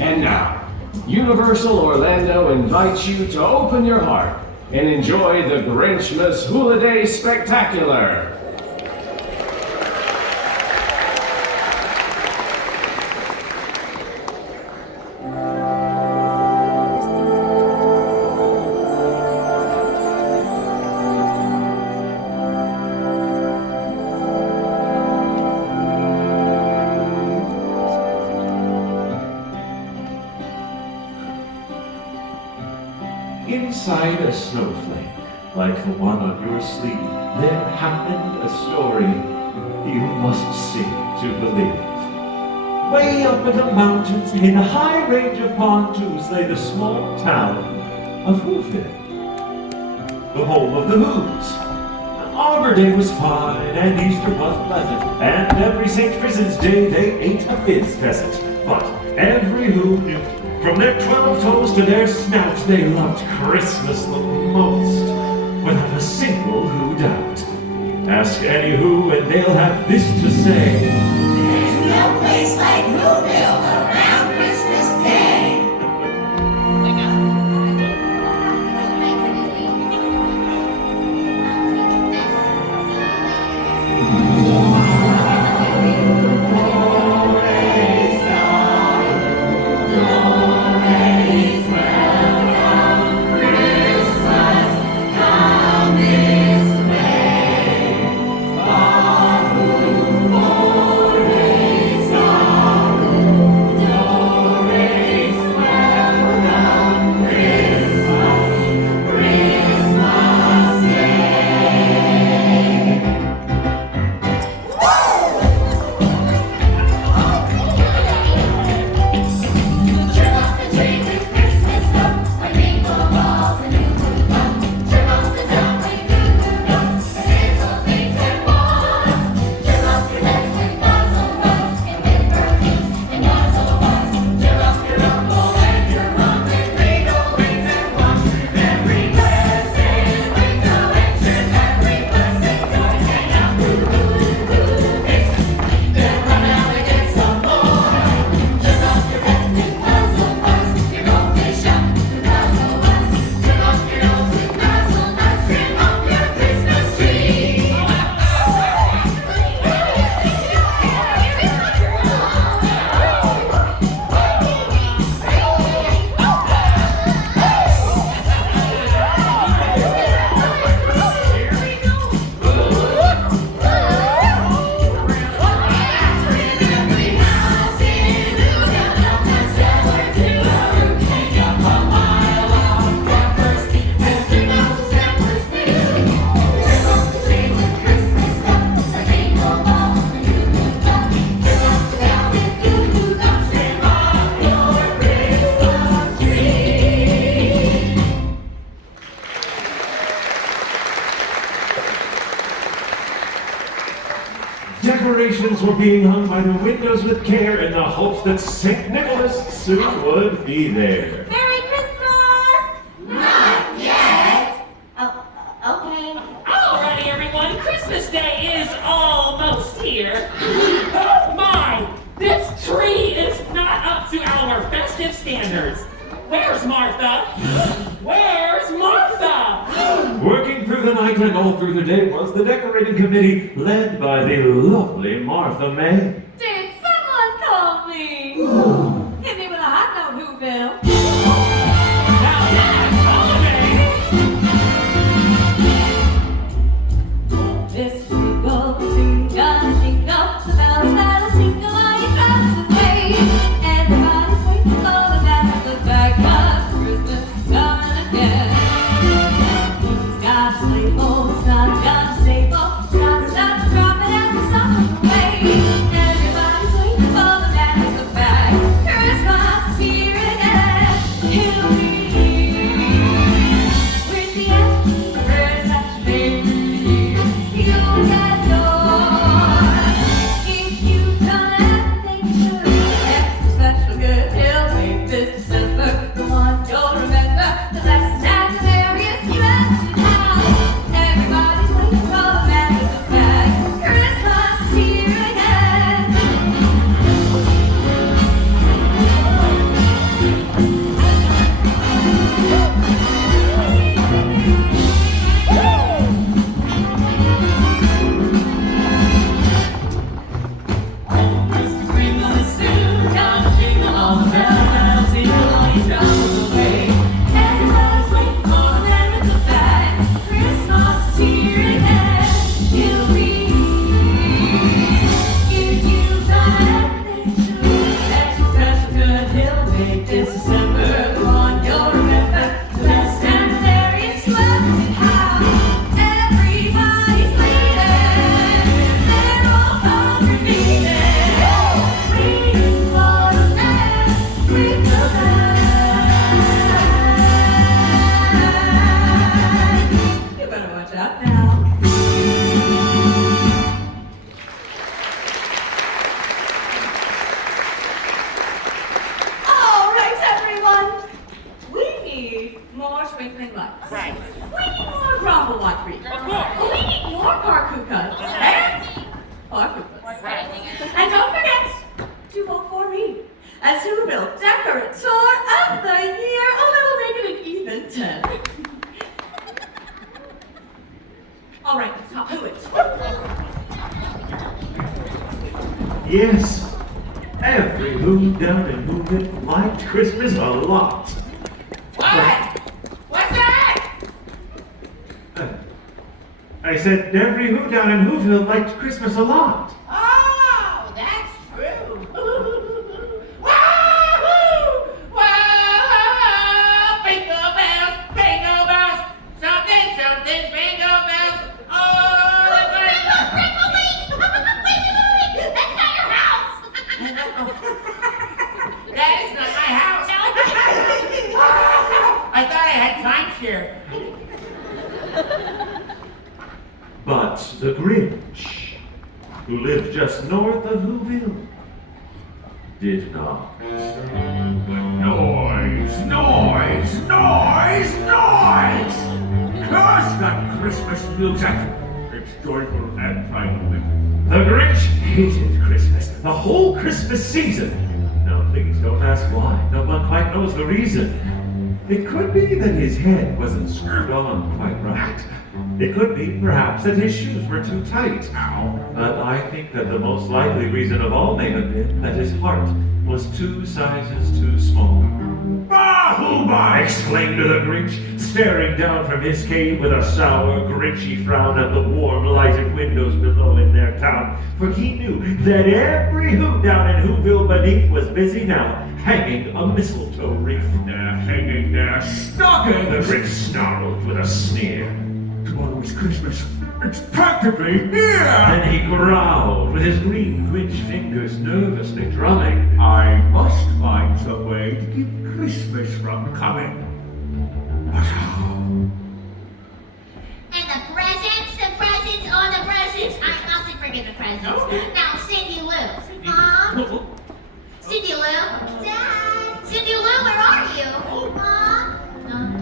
And now, Universal Orlando invites you to open your heart and enjoy the Grinchmas Holiday Spectacular. Inside a snowflake, like the one on your sleeve, there happened a story you must see to believe. Way up in the mountains, in a high range of pontoons, lay the small town of Whol, the home of the Whos. Arbor Day was fine, and Easter was pleasant, and every St. Frizz's Day they ate a fizz pheasant. But every Who knew, from their 12 toes to their snouts, they loved Christmas the most, without a single Who doubt. Ask any Who, and they'll have this to say: there's no place like Whoville around Christmas Day. Decorations were being hung by the windows with care in the hopes that St. Nicholas soon would be there. Merry Christmas! Not yet. Oh, okay. Alrighty, everyone, Christmas Day is almost here. Oh my! This tree is not up to our festive standards. Where's Martha? Where's Martha? Working through the night and all through the day was the decorating committee led by the lovely Martha May. Did someone call me? Hit me with a hot note, Whoville. Now that's holiday! This jingle, jingle, jingle, the bells that'll jingle all your troubles away. Everybody's waiting for the dance, the back of Christmas is coming again. Who's got a sleigh full, it's not got a sleigh full, it's not stop, drop it and the summer away. Everybody's waiting for the dance, the back. Christmas is here again. He'll be here with the empty birds that you made. You'll get yours if you don't have things to do. Extra special good, he'll make this December the one you'll remember. The best and the merriest you ever have. Everybody's waiting for the man with the bag. Christmas is here again. twinkling lights. Right. We need more gromble trees. Of course. We need more parkukas. And parkukas. Right. And don't forget to vote for me as Whoville Decorator of the Year. Oh, that'll make it an even 10. All right, let's not who it. Yes, every Who down in Whoville liked Christmas a lot. What? What's that? I said every Who down in Whoville liked Christmas a lot. Oh, that's true. Wahoo! Wahoo! Bingo bells, something, something, bingo bells. Oh, the Wait, that's not your house. That is not my house. I thought I had timeshare. But the Grinch, who lived just north of Whoville, did not. Noise, noise, noise, noise! Curse that Christmas music! It's joyful and triumphant. The Grinch hated Christmas, the whole Christmas season. Now please don't ask why. No one quite knows the reason. It could be that his head wasn't screwed on quite right. It could be, perhaps, that his shoes were too tight. But I think that the most likely reason of all may have been that his heart was 2 sizes too small. Bahuma! Exclaimed the Grinch, staring down from his cave with a sour, grinchy frown at the warm, lighted windows below in their town. For he knew that every Who down in Whoville beneath was busy now, hanging a mistletoe wreath. They're hanging their stockings! The Grinch snarled with a sneer. Tomorrow is Christmas. It's practically here! Then he growled, with his green Grinch fingers nervously drumming. I must find some way to keep Christmas from coming. But how? And the presents, oh, the presents. I mustn't forget the presents. Now, Cindy Lou. Mom? Cindy Lou? Dad? Cindy Lou, where are you? Hey, Mom.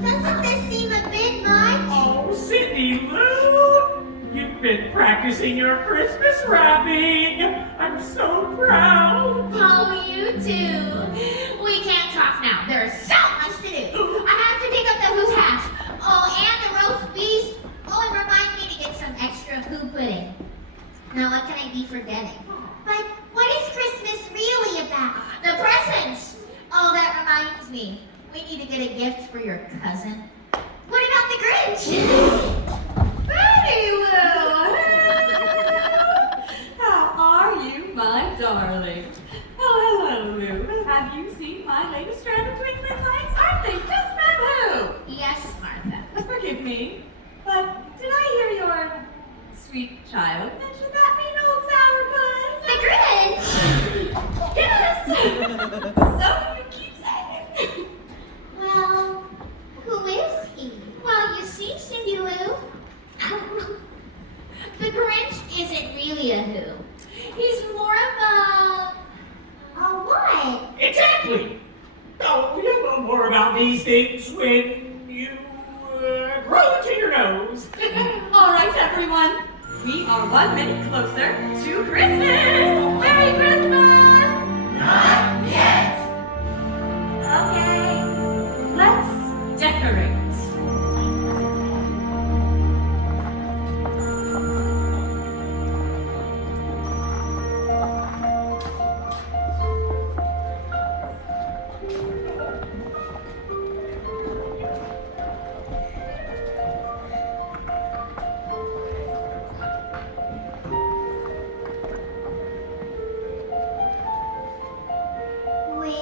Doesn't this seem a bit much? Oh, Cindy Lou, you've been practicing your Christmas wrapping. I'm so proud. Oh, you too. We can't talk now. There's so much to do. I have to pick up the Who hat. Oh, and the roast beef. Oh, and remind me to get some extra Who pudding. Now, what can I be forgetting? But what is Christmas really about? The presents. Oh, that reminds me. We need to get a gift for your cousin. What about the Grinch? Betty Lou! How are you, my darling? Oh, hello, Lou. Have you seen my latest strand of twinkling lights? Aren't they just fabulous? Yes, Martha. Forgive me, but did I hear your sweet child mention that mean old sourpuss? The Grinch? Yes! So you keep saying. Well, who is he? Well, you see, Cindy Lou, the Grinch isn't really a Who. He's more of a what? Exactly. Oh, you'll know more about these things when you grow into your nose. All right, everyone. We are 1 minute closer to Christmas. Merry Christmas! Not yet. Okay, let's decorate. Wait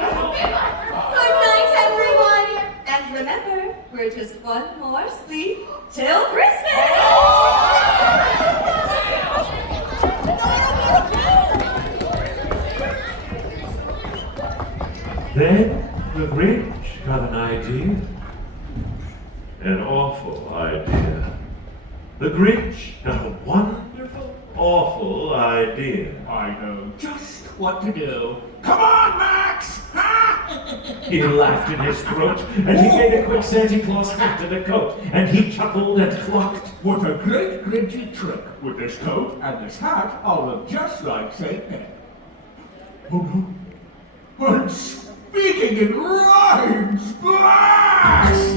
Good night, everyone. And remember, we're just one more sleep till Christmas. Then the Grinch got an idea. An awful idea. The Grinch got a wonderful, awful idea. I know just what to do. Come on, Max! Ha! He laughed in his throat, and he made a quick Santa Claus hat and a coat, and he chuckled and clucked. What a great Grinchy trick! With this coat and this hat, I'll look just like Saint Nick. Oh no! I'm speaking in rhymes! Blast!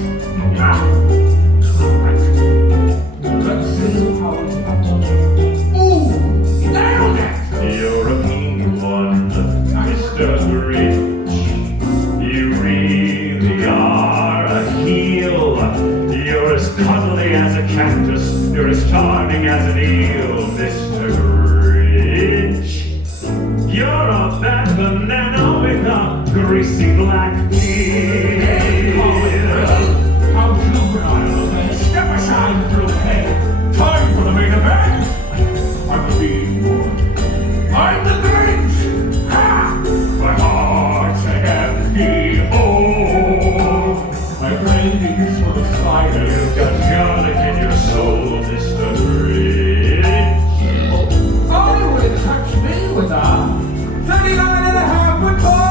Let's see how it's done. Ooh! Nailed it! You're a mean one, Mr. Grinch. You really are a heel. You're as cuddly as a cactus. You're as charming as an eel, Mr. Grinch. You're a bad banana with a greasy black peel. How juvenile of a step aside through the head. Time for the main event! I'm the being one. I'm the Grinch! Ha! My heart's an empty hole. My brain is full of cider. You've got garlic in your soul, Mr. Grinch. Oh, will it touch me with a 39 and a half foot pole?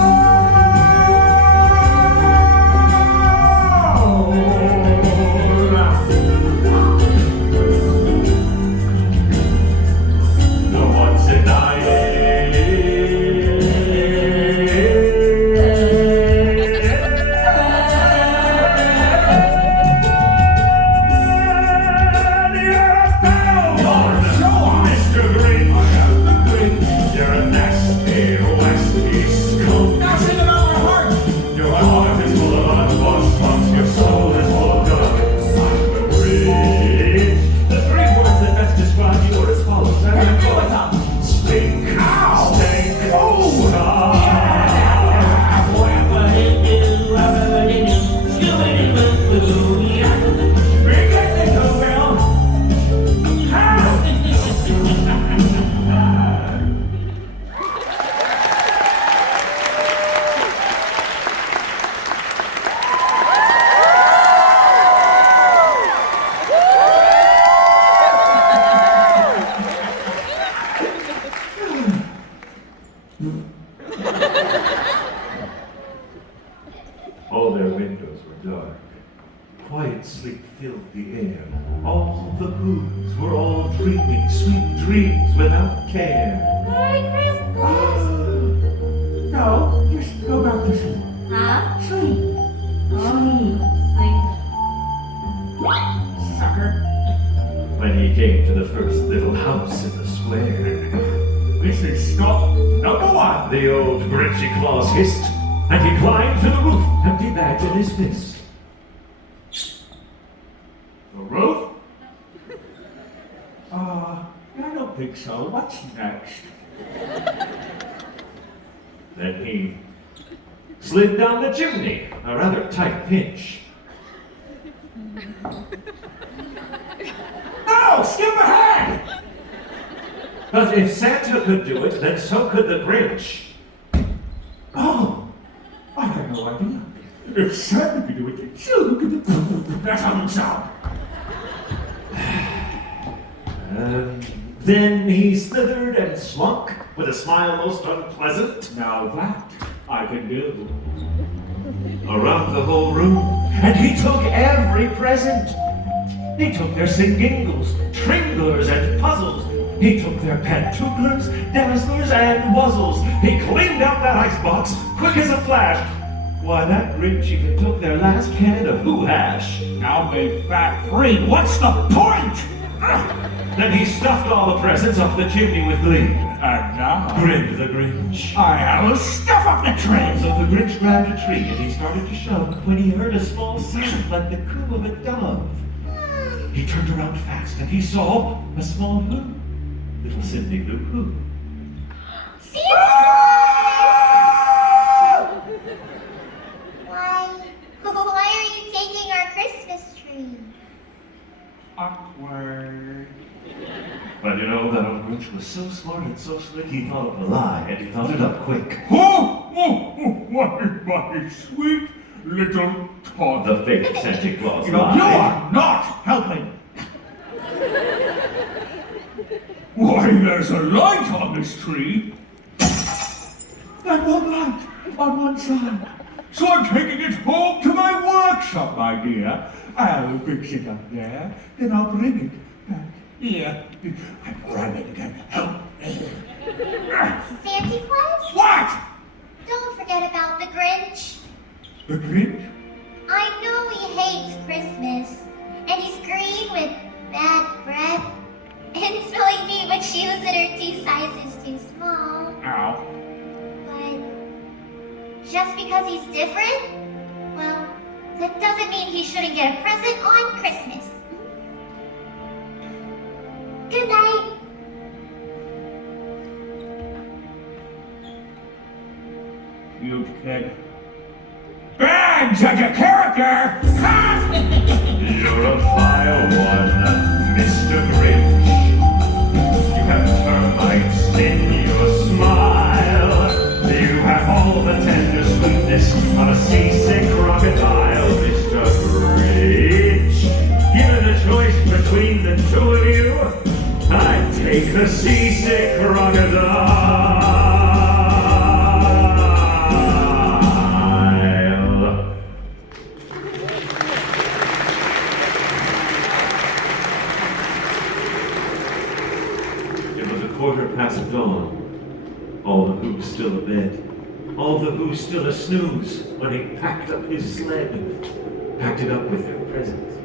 No one's denying. You're a foul one, Mr. Grinch. You're a nasty, wasty skunk. Now sing about my heart! Your heart is full of unwashed lumps. Your soul is full of gunk. I'm the Grinch. The three words that best describe you are as follows. Hit me with a Stink. Ow! Stink. Oh! Stop. All their windows were dark. Quiet sleep filled the air. All the Whos were all dreaming sweet dreams without care. Merry Christmas. No, just go back to sleep. Huh? Sleep, Sleep. sucker. When he came to the first little house in the square, This is stop number one. the old Grinchy Claus hissed, and he climbed to the roof, empty bags in his fist. The roof? I don't think so. What's next? Then he slid down the chimney, a rather tight pinch. No, skip ahead! But if Santa could do it, then so could the Grinch. Oh, I had no idea. If Santa could do it, so could the... That's how it sounds. Then he slithered and slunk with a smile most unpleasant Now that I can do. around the whole room, and he took every present. He took their singingles, tringlers, and puzzles. He took their pantooklers, dazzlers, and wuzzles. He cleaned out that icebox quick as a flash. Why, that Grinch even took their last can of hoo-hash. Now, big fat free, what's the point? Then he stuffed all the presents up the chimney with glee. And now, Grinned the Grinch. I will stuff up the So trays. the Grinch grabbed a tree and he started to shove when he heard a small sound like the coo of a dove. He turned around fast and he saw a small who. Little Cindy Lou Who. Why are you taking our Christmas tree? Awkward. But you know, that old Grinch was so smart and so slick, he thought of a lie and he thought it up quick. My sweet little tot. The fake Santa Claus You lie. are not helping. Why, there's a light on this tree. And one light on one side. So I'm taking it home to my workshop, my dear. I'll fix it up there, then I'll bring it back here. I'm ramming again. Santa Claus? What? Don't forget about the Grinch. The Grinch? I know he hates Christmas, and he's green with bad breath, and smelly feet with shoes that are 2 sizes too small. Ow. But just because he's different, well, that doesn't mean he shouldn't get a present on Christmas. Good night. You kid. Bad judge of character! You're a vile one, Mr. Grinch. You have termites in your smile. You have all the tender sweetness of a seasick crocodile, Mr. Grinch. Given a choice between the two of you, I'd take the seasick crocodile. Past dawn, all the Who's still abed, all the Who's still a snooze when he packed up his sled, packed it up with their presents,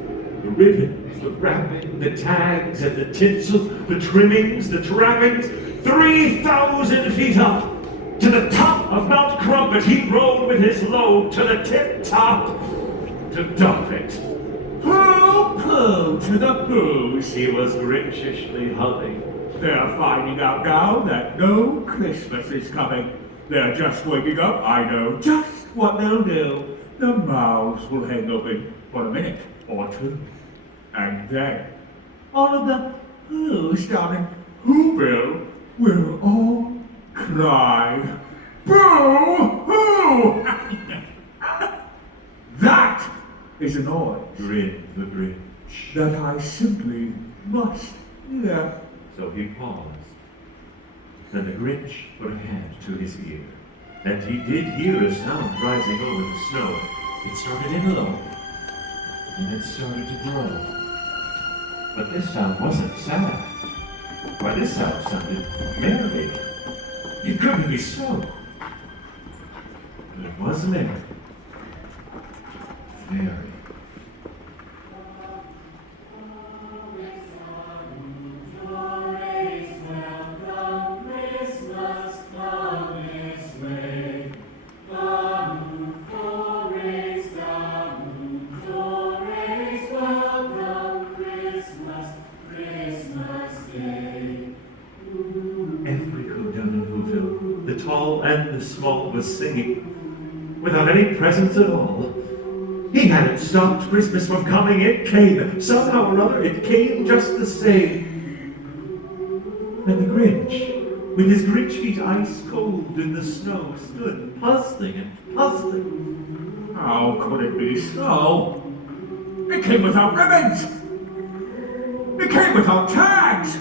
the ribbons, the wrapping, the tags and the tinsel, the trimmings, the trappings, 3,000 feet up, to the top of Mount Crumpet he rode with his load to the tip top to dump it. Pooh, to the Who's. He was Grinchishly humming. They're finding out now that no Christmas is coming. They're just waking up. I know just what they'll do. The mouths will hang open for a minute or two. And then all of the Who's down in Whoville will all cry. Boo-hoo! That is a noise Grinned the Grinch. that I simply must hear. So he paused. Then the Grinch put a hand to his ear, and he did hear a sound rising over the snow. It started in low, and it started to grow. But this sound wasn't sad. Why, this sound sounded merry. It couldn't be so. But it was merry. Very. And the small was singing, without any presents at all. He hadn't stopped Christmas from coming, it came. Somehow or other, it came just the same. And the Grinch, with his Grinch feet ice cold in the snow, stood puzzling and puzzling. How could it be so? It came without ribbons. It came without tags.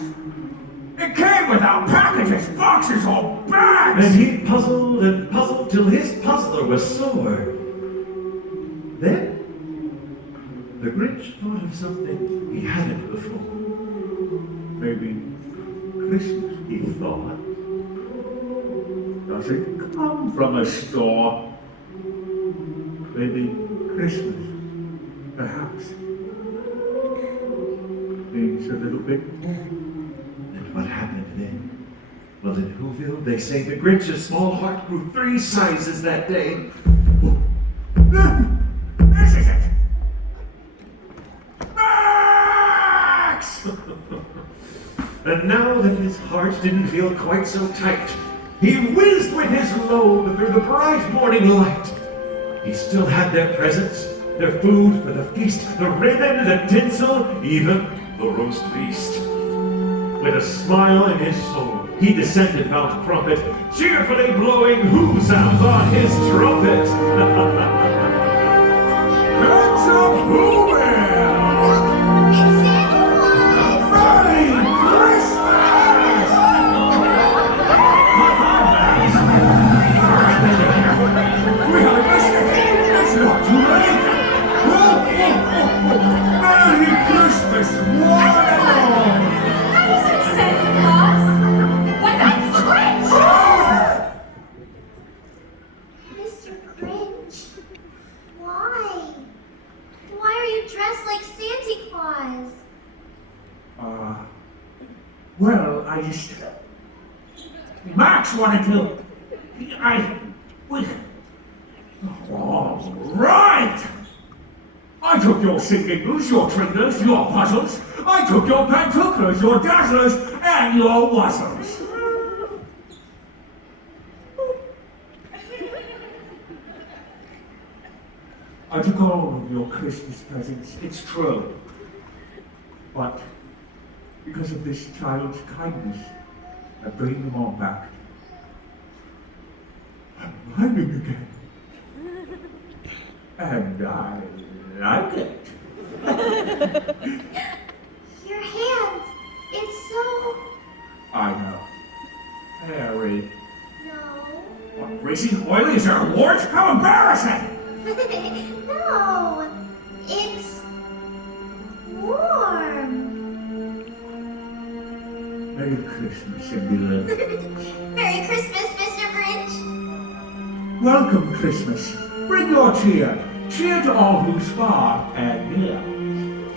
It came without packages, boxes, or bags. And he puzzled and puzzled till his puzzler was sore. Then, the Grinch thought of something he hadn't before. Maybe Christmas, He thought, doesn't come from a store. Maybe Christmas, perhaps, means a little bit more. and what happened then? Well, in Whoville, they say the Grinch's small heart grew 3 sizes that day. This is it! Max! And now that his heart didn't feel quite so tight, he whizzed with his load through the bright morning light. He still had their presents, their food for the feast, the ribbon, the tinsel, even the roast beast. With a smile in his soul, he descended Mount Crumpet, cheerfully blowing who sounds on his trumpet. Hands up, Whoville! It's Santa Claus! Merry Christmas! We have a mistake! It's not too late! Merry Christmas, one and all! That isn't Santa Claus! Why, that's Grinch! Mr. Grinch, why? Why are you dressed like Santa Claus? Well, I just... Max wanted to... All right! I took your singles, your trindles, your puzzles. I took your pantookers, your dazzlers, and your wuzzles. I took all of your Christmas presents, it's true. But because of this child's kindness, I bring them all back. I'm rhyming again. And I like it. Your hand, it's so... I know. Harry. No. What, greasy, oily, is there a wart? How embarrassing! No, it's warm. Merry Christmas, Cindy. Merry Christmas, Mr. Grinch. Welcome, Christmas. Bring your cheer. Cheer to all who's far and near.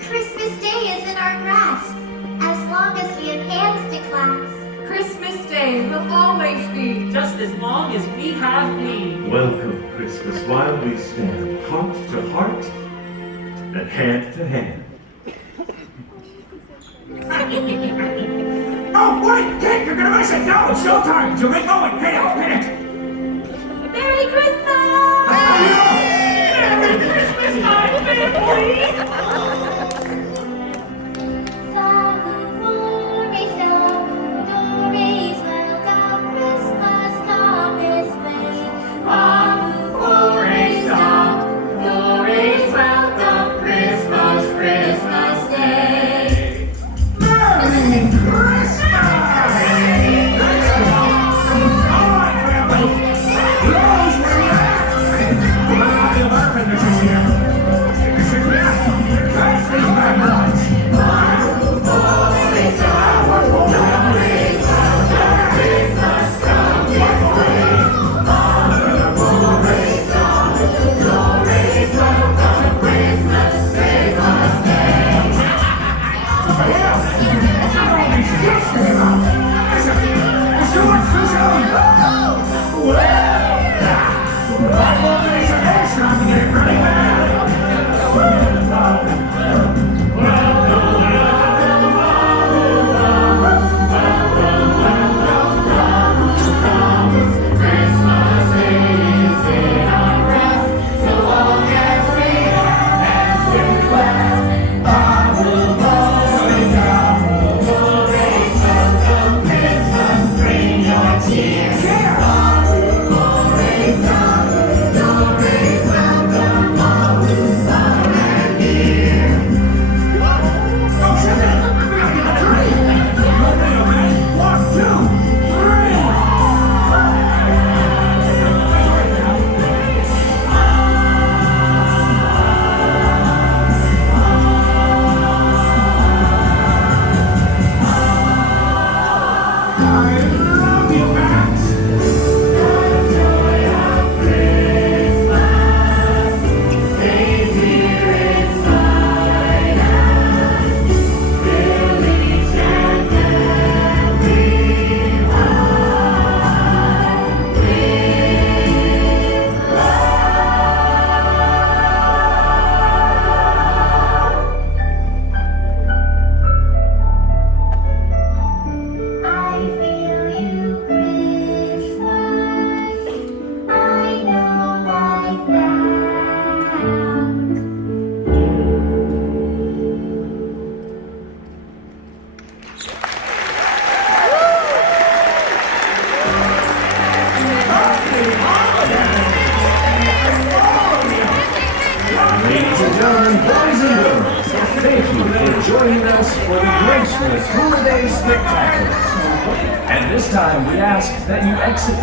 Christmas Day is in our grasp, as long as we have hands to clasp. Christmas Day will always be. Just as long as we have me. Welcome, Christmas, while we stand heart to heart and hand to hand. Oh, wait! Kate, you're gonna miss it! No, it's showtime! So get going! Hit it! Merry Christmas! Merry Christmas, my family! us for the Grinchmas Holiday Spectacular. And this time we ask that you exit the